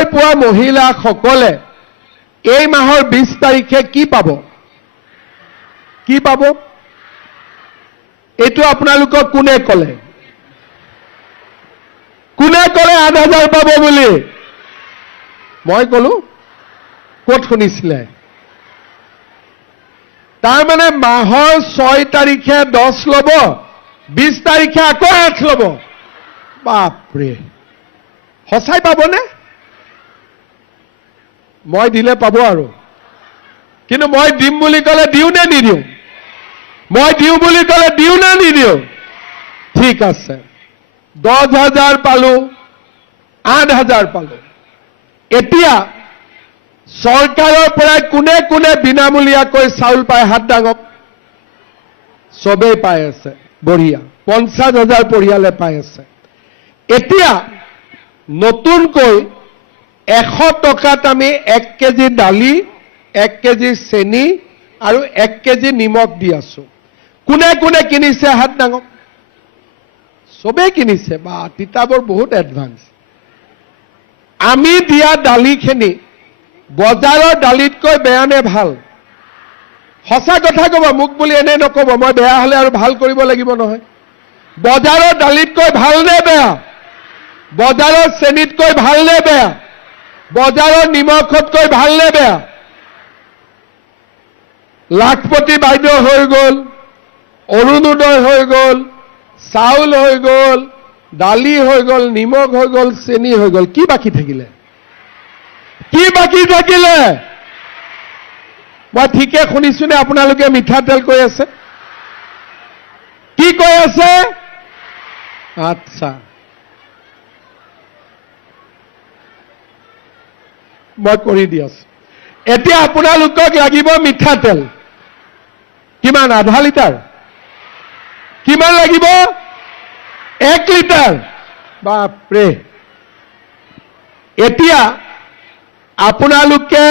পৰিয়াল পোৱা মহিলাসকলে এই মাহৰ 20 তাৰিখে কি পাব? কি পাব? এইটো আপোনালোকক কোনে ক'লে? কোনে ক'লে 8,000 পাব বুলি? মই ক'লো? ক'ত শুনিছিলে? তাৰমানে মাহৰ 6 তাৰিখে 10 ল'ব, 20 তাৰিখে আকৌ 8 ল'ব। বাপৰে, সঁচাই পাবনে? মই দিলে পাব আৰু, কিন্তু মই দিম বুলি ক'লে দিওঁ নে নিদিওঁ? মই দিওঁ বুলি ক'লে দিওঁ নে নিদিওঁ? ঠিক আছে, 10,000 পালো, 8,000 পালো। এতিয়া চৰকাৰৰ পৰা কোনে কোনে বিনামূলীয়াকৈ চাউল পায়? হাত দাঙক। চবেই পাই আছে, বঢ়িয়া। 50,000 পৰিয়ালে পাই আছে। এতিয়া নতুনকৈ 100 টকাত আমি 1 কেজি দালি, 1 কেজি চেনি আৰু 1 কেজি নিমখ দি আছো। কোনে কোনে কিনিছে? হাত দাঙক। চবেই কিনিছে। বা, তিতাবৰ বহুত এডভান্স। আমি দিয়া দালিখিনি বজাৰৰ দালিতকৈ বেয়া নে ভাল? সঁচা কথা ক'ব, মোক বুলি এনে নক'ব। মই বেয়া হ'লে আৰু ভাল কৰিব লাগিব নহয়। বজাৰৰ দালিতকৈ ভাল নে বেয়া? বজাৰৰ চেনিতকৈ ভাল নে বেয়া? বজাৰৰ নিমখতকৈ ভাল নে বেয়া? লাখপতি বাইদেউ হৈ গ'ল, অৰুণোদয় হৈ গ'ল, চাউল হৈ গ'ল, দালি হৈ গ'ল, নিমখ হৈ গ'ল, চেনি হৈ গ'ল। কি বাকী থাকিলে? কি বাকী থাকিলে? মই ঠিকে শুনিছোনে? আপোনালোকে মিঠাতেল কৈ আছে? কি কৈ আছে? আচ্ছা, মই কৰি দি আছো। এতিয়া আপোনালোকক লাগিব মিঠাতেল। কিমান? আধা লিটাৰ? কিমান লাগিব? 1 লিটাৰ। বাপৰে, এতিয়া আপোনালোকে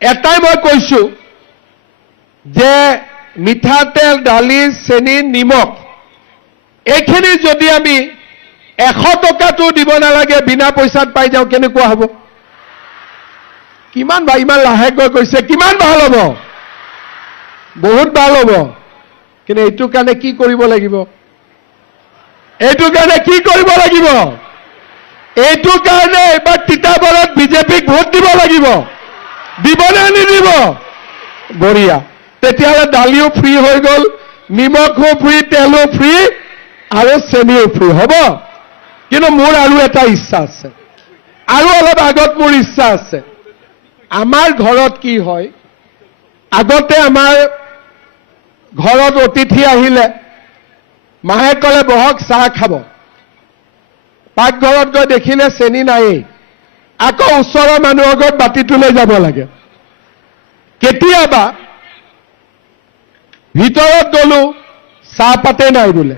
এটাই মই কৈছো যে মিঠাতেল, দালি, চেনি, নিমখ এইখিনি যদি আমি 100 টকাটো দিব নালাগে, বিনা পইচাত পাই যাওঁ, কেনেকুৱা হ'ব? কিমান বা ইমান লাহেকৈ কৈছে? কিমান ভাল হ'ব? বহুত ভাল হ'ব। কিন্তু এইটো কাৰণে কি কৰিব লাগিব? এইটো কাৰণে কি কৰিব লাগিব? এইটো কাৰণে এবাৰ তিতাবৰত বিজেপিক ভোট দিব লাগিব। দিবনে নিদিব? বঢ়িয়া। তেতিয়াহ'লে দালিও ফ্ৰী হৈ গ'ল, নিমখো ফ্ৰী, তেলো ফ্ৰী আৰু চেনিও ফ্ৰী হ'ব। কিন্তু মোৰ আৰু এটা ইচ্ছা আছে, আৰু অলপ আগত মোৰ ইচ্ছা আছে। আমাৰ ঘৰত কি হয়, আগতে আমাৰ ঘৰত অতিথি আহিলে মাহে ক'লে বহক চাহ খাব। পাকঘৰত গৈ দেখিলে চেনি নায়েই, আকৌ ওচৰৰ মানুহৰ ঘৰত বাতিটোলৈ যাব লাগে। কেতিয়াবা ভিতৰত গ'লো, চাহপাতে নাই বোলে।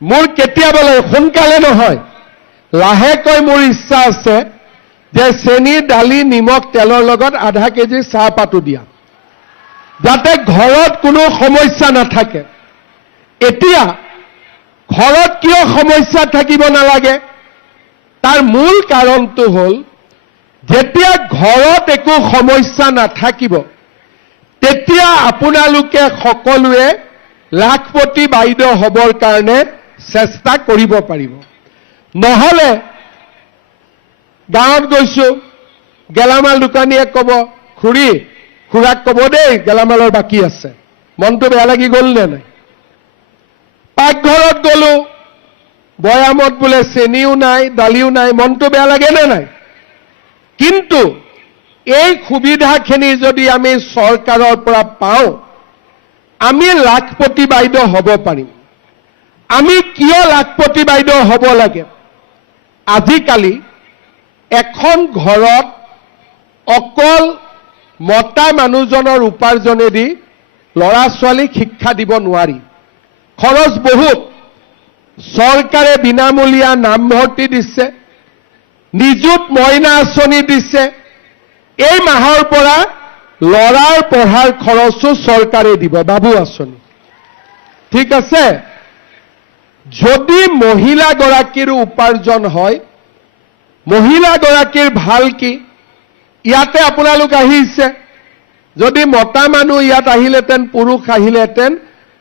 মোৰ কেতিয়াবা লাগে, সোনকালে নহয়, লাহেকৈ মোৰ ইচ্ছা আছে যে চেনি, দালি, নিমখ, তেলৰ লগত আধা কেজি চাহপাতো দিয়া, যাতে ঘৰত কোনো সমস্যা নাথাকে। এতিয়া ঘৰত কিয় সমস্যা থাকিব নালাগে? তাৰ মূল কাৰণটো হ'ল, যেতিয়া ঘৰত একো সমস্যা নাথাকিব, তেতিয়া আপোনালোকে সকলোৱে লাখপতি বাইদেউ হ'বৰ কাৰণে চেষ্টা কৰিব পাৰিব। নহ'লে গাঁৱত গৈছো, গেলামাল দোকানীয়ে ক'ব, খুৰী, খুৰাক ক'ব দেই গেলামালৰ বাকী আছে। মনটো বেয়া লাগি গ'ল নে নাই? পাকঘৰত গ'লো, বয়ামত বোলে চেনিও নাই, দালিও নাই, মনটো বেয়া লাগে নে নাই? কিন্তু এই সুবিধাখিনি যদি আমি চৰকাৰৰ পৰা পাওঁ, আমি লাখপতি বাইদেউ হ'ব পাৰিম। আমি কিয় লাখপতি বাইদেউ হ'ব লাগে? আজিকালি এখন ঘৰত অকল মতা মানুহজনৰ উপাৰ্জনেদি ল'ৰা ছোৱালীক শিক্ষা দিব নোৱাৰি। খৰচ বহুত। চৰকাৰে বিনামূলীয়া নামভৰ্তি দিছে, নিযুত মইনা আঁচনি দিছে। এই মাহৰ পৰা ল'ৰাৰ পঢ়াৰ খৰচো চৰকাৰে দিব, বাবু আঁচনি। ঠিক আছে? যদি মহিলাগৰাকীৰ উপাৰ্জন হয়, মহিলাগৰাকীৰ ভাল কি ইয়াতে আপোনালোক আহিছে যদি মতা মানুহ ইয়াত আহিলেতেন পুৰুষ আহিলেতেন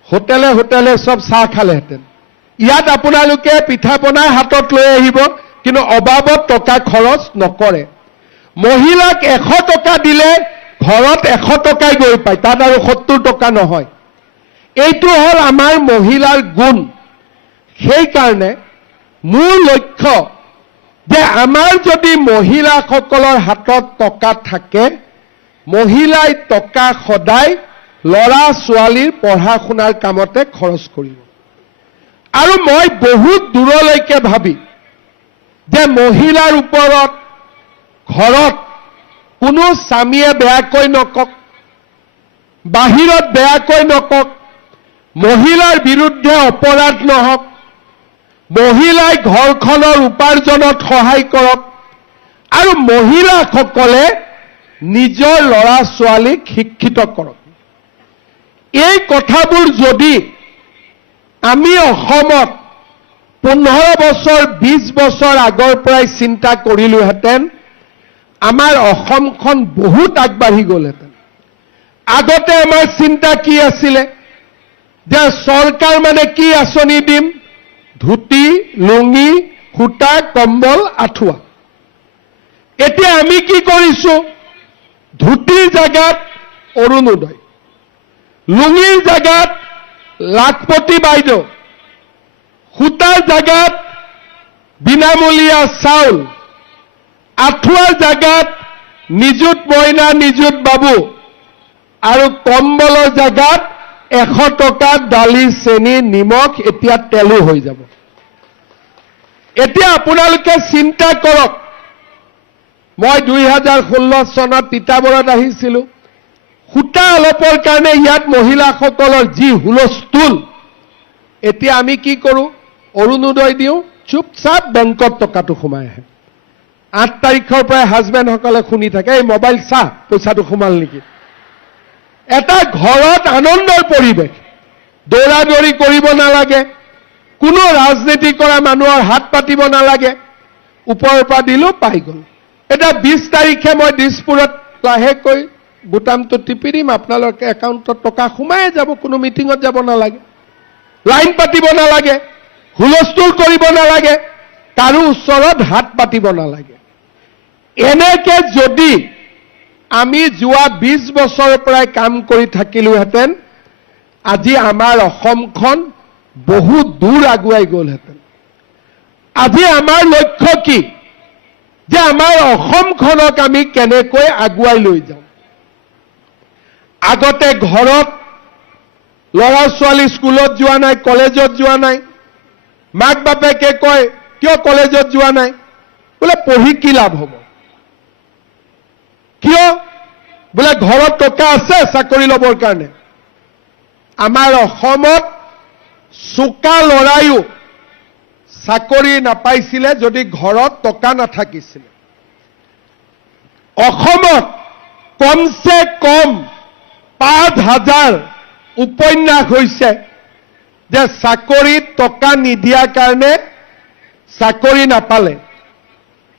হোটেলে হোটেলে সব চাহ খালেহেঁতেন ইয়াত আপোনালোকে পিঠা পনা হাতত লৈ আহিব কিন্তু অবাবত টকা খৰচ নকৰে মহিলাক 100 টকা দিলে ঘৰত 100 টকাই গৈ পায় তাত আৰু 70 টকা নহয় এইটো হল আমাৰ মহিলাৰ গুণ সেই কাৰণে মূল লক্ষ্য যে আমাৰ যদি মহিলাসকলৰ হাতত টকা থাকে মহিলাই টকা সদায় লৰা ছোৱালীৰ পঢ়া শুনাৰ কামতে খৰচ কৰিব আৰু মই বহুত দূৰলৈকে ভাবি যে মহিলাৰ ওপৰত ঘৰত কোনো স্বামীয়ে বেয়াকৈ নকক বাহিৰত বেয়াকৈ নকক মহিলাৰ বিৰুদ্ধে অপৰাধ নহওক মহিলাই ঘৰখনৰ উপাৰ্জনত সহায় কৰক আৰু মহিলাসকলে নিজৰ ল'ৰা ছোৱালীক শিক্ষিত কৰক এই কথাবোৰ যদি আমি অসমত 15 বছৰ 20 বছৰ আগৰ পৰাই চিন্তা কৰিলোহেঁতেন আমাৰ অসমখন বহুত আগবাঢ়ি গ'লহেঁতেন আগতে আমাৰ চিন্তা কি আছিল যে চৰকাৰ মানে কি আঁচনি দিম ধুতি লুঙি সূতা কম্বল আঠুৱা এতিয়া আমি কি কৰিছো ধুতিৰ জায়গাত অৰুণোদয় লুঙিৰ জায়গাত লাখপতি বাইদেউ সূতাৰ জায়গাত বিনামূলীয়া চাউল আঠুৱাৰ জায়গাত নিযুত মইনা নিযুত বাবু আৰু কম্বলৰ জায়গাত 100 টকা দালি চেনি নিমখ এতিয়া তেলো হৈ যাব এতিয়া আপোনালোকে চিন্তা কৰক মই 2016 চনত তিতাবৰত আহিছিলো সূতা অলপৰ কাৰণে ইয়াত মহিলাসকলৰ যি হুলস্থুল এতিয়া আমি কি কৰো অৰুণোদয় দিওঁ চুপচাপ বেংকত টকাটো সোমাই আহে 8 তাৰিখৰ পৰা হাজবেণ্ডসকলে শুনি থাকে এই মোবাইল চাহ পইচাটো সোমাল নেকি এটা ঘৰত আনন্দৰ পৰিৱেশ দৌৰা দৌৰি কৰিব নালাগে কোনো ৰাজনীতি কৰা মানুহৰ হাত পাতিব নালাগে ওপৰৰ পৰা দিলো পাই গল এটা 20 তাৰিখে মই দিছপুৰত লাহেকৈ বুটামটো টিপি দিম আপোনালোকে একাউণ্টত টকা সোমাই যাব কোনো মিটিঙত যাব নালাগে লাইন পাতিব নালাগে হুলস্থুল কৰিব নালাগে কাৰো ওচৰত হাত পাতিব নালাগে এনেকে যদি আমি যোৱা 20 বছৰৰ পৰাই কাম কৰি থাকিলোহেঁতেন আজি আমাৰ অসমখন বহুত দূৰ আগুৱাই গ'লহেঁতেন আজি আমাৰ লক্ষ্য কি যে আমাৰ অসমখনক আমি কেনেকৈ আগুৱাই লৈ যাওঁ আগতে ঘৰত ল'ৰা ছোৱালী স্কুলত যোৱা নাই কলেজত যোৱা নাই মাক বাপেকে কয় কিয় কলেজত যোৱা নাই বোলে পঢ়ি কি লাভ হ'ব কিয় বোলে ঘৰত টকা আছে চাকৰি ল'বৰ কাৰণে আমাৰ অসমত চোকা ল'ৰায়ো চাকৰি নাপাইছিলে যদি ঘৰত টকা নাথাকিছিল অসমত কমসে কম 5000 উপন্যাস হৈছে যে চাকৰিত টকা নিদিয়াৰ কাৰণে চাকৰি নাপালে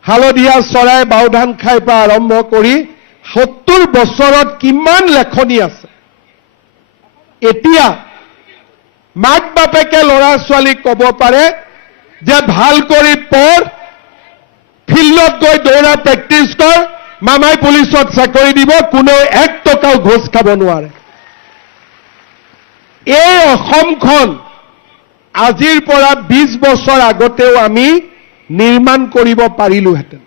হালধীয়া চৰাই বাওধান খাই পৰা আৰম্ভ কৰি 70 বছৰত কিমান লেখনি আছে এতিয়া মাক বাপেকে ল'ৰা ছোৱালীক ক'ব পাৰে যে ভাল কৰি পঢ় ফিল্ডত গৈ দৌৰা প্ৰেক্টিছ কৰ মামাই পুলিচত চাকৰি দিব কোনেও 1 টকাও ঘোষ খাব নোৱাৰে এই অসমখন আজিৰ পৰা 20 বছৰ আগতেও আমি নিৰ্মাণ কৰিব পাৰিলোহেঁতেন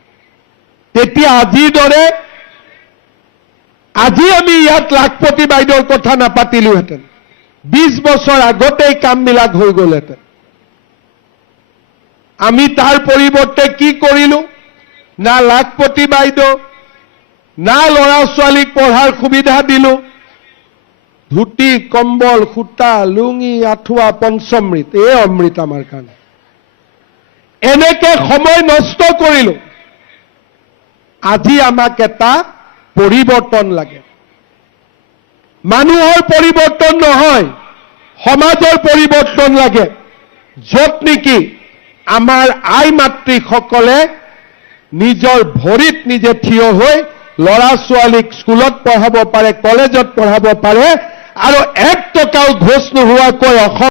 তেতিয়া আজিৰ দৰে আজি আমি ইয়াত লাখপতি বাইদেউৰ কথা নাপাতিলোহেঁতেন 20 বছৰ আগতেই কামবিলাক হৈ গ'লহেঁতেন আমি তাৰ পৰিৱৰ্তে কি কৰিলো না লাখপতি বাইদেউ না ল'ৰা ছোৱালীক পঢ়াৰ সুবিধা দিলো ধুতি কম্বল সূতা লুঙি আঠুৱা পঞ্চমৃত এই অমৃত আমাৰ কাৰণে এনেকে সময় নষ্ট কৰিলো আজি আমাক এটা পৰিৱৰ্তন লাগে মানুহৰ পৰিৱৰ্তন নহয় সমাজৰ পৰিৱৰ্তন লাগে য'ত নেকি আমাৰ আই মাতৃসকলে নিজৰ ভৰিত নিজে থিয় হৈ ল'ৰা ছোৱালীক স্কুলত পঢ়াব পাৰে, কলেজত পঢ়াব পাৰে আৰু 1 টকাও ঘোষ নোহোৱাকৈ অসম